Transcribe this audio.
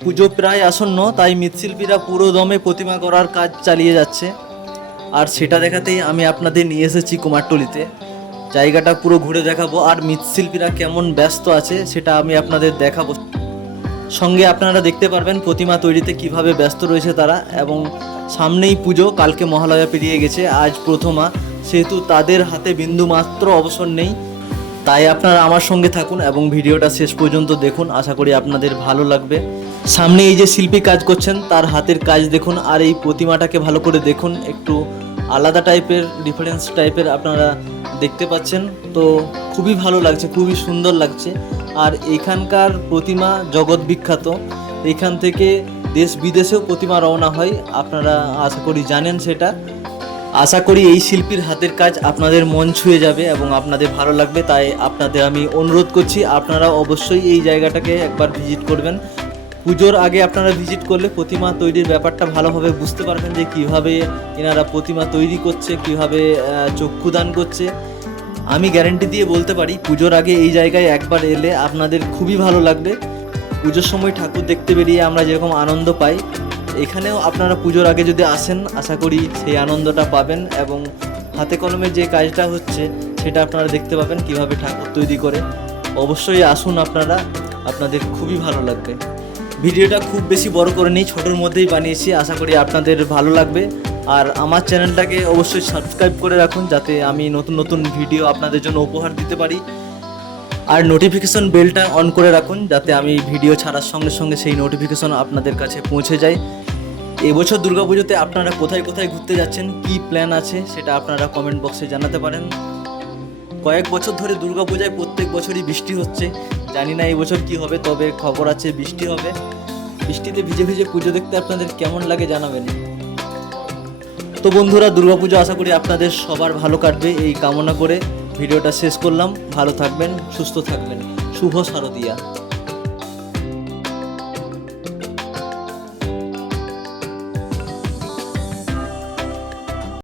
পুজো প্রায় আসন্ন, তাই মৃৎশিল্পীরা পুরো দমে প্রতিমা করার কাজ চালিয়ে যাচ্ছে। আর সেটা দেখাতেই আমি আপনাদের নিয়ে এসেছি কুমারটুলিতে। জায়গাটা পুরো ঘুরে দেখাবো, আর মৃৎশিল্পীরা কেমন ব্যস্ত আছে সেটা আমি আপনাদের দেখাবো। সঙ্গে আপনারা দেখতে পারবেন প্রতিমা তৈরিতে কিভাবে ব্যস্ত রয়েছে তারা। এবং সামনেই পুজো, কালকে মহালয়া পেরিয়ে গেছে, আজ প্রথমা, সেহেতু তাদের হাতে বিন্দুমাত্র অবসর নেই। তাই আপনারা আমার সঙ্গে থাকুন এবং ভিডিওটা শেষ পর্যন্ত দেখুন, আশা করি আপনাদের ভালো লাগবে। সামনে এই যে শিল্পী কাজ করছেন তার হাতের কাজ দেখুন, আর এই প্রতিমাটাকে ভালো করে দেখুন, একটু আলাদা টাইপের, ডিফারেন্স টাইপের আপনারা দেখতে পাচ্ছেন। তো খুবই ভালো লাগছে, খুবই সুন্দর লাগছে। আর এখানকার প্রতিমা জগৎ বিখ্যাত, এখান থেকে দেশ বিদেশেও প্রতিমা রওনা হয়, আপনারা আশা করি জানেন সেটা। আশা করি এই শিল্পীর হাতের কাজ আপনাদের মন ছুঁয়ে যাবে এবং আপনাদের ভালো লাগবে। তাই আপনাদের আমি অনুরোধ করছি, আপনারা অবশ্যই এই জায়গাটাকে একবার ভিজিট করবেন। পুজোর আগে আপনারা ভিজিট করলে প্রতিমা তৈরির ব্যাপারটা ভালোভাবে বুঝতে পারবেন, যে কিভাবে এনারা প্রতিমা তৈরি করছে, কিভাবে চক্ষুদান করছে। আমি গ্যারেন্টি দিয়ে বলতে পারি, পুজোর আগে এই জায়গায় একবার এলে আপনাদের খুবই ভালো লাগবে। পুজোর সময় ঠাকুর দেখতে বেরিয়ে আমরা যেরকম আনন্দ পাই, এখানেও আপনারা পুজোর আগে যদি আসেন, আশা করি সেই আনন্দটা পাবেন এবং হাতে কলমে যে কাজটা হচ্ছে সেটা আপনারা দেখতে পাবেন, কিভাবে ঠাকুর তৈরি করে। অবশ্যই আসুন আপনারা, আপনাদের খুবই ভালো লাগবে। ভিডিওটা খুব বেশি বড় করে নেই, ছোটোর মধ্যেই বানিয়েছি, আশা করি আপনাদের ভালো লাগবে। আর আমার চ্যানেলটাকে অবশ্যই সাবস্ক্রাইব করে রাখুন, যাতে আমি নতুন নতুন ভিডিও আপনাদের জন্য উপহার দিতে পারি। আর নোটিফিকেশন বেলটা অন করে রাখুন, যাতে আমি ভিডিও ছাড়ার সঙ্গে সঙ্গে সেই নোটিফিকেশন আপনাদের কাছে পৌঁছে যায়। এবছর দুর্গাপুজোতে আপনারা কোথায় কোথায় ঘুরতে যাচ্ছেন, কি প্ল্যান আছে, সেটা আপনারা কমেন্ট বক্সে জানাতে পারেন। কয়েক বছর ধরে দুর্গাপূজায় প্রত্যেক বছরই বৃষ্টি হচ্ছে, জানি না এই বছর কি হবে, তবে খবর আছে বৃষ্টি হবে। বৃষ্টিতে ভিজে ভিজে পুজো দেখতে আপনাদের কেমন লাগে জানাবেন। তো বন্ধুরা, দুর্গাপুজো আশা করি আপনাদের সবার ভালো কাটবে, এই কামনা করে ভিডিওটা শেষ করলাম। ভালো থাকবেন, সুস্থ থাকবেন। শুভ শারদিয়া।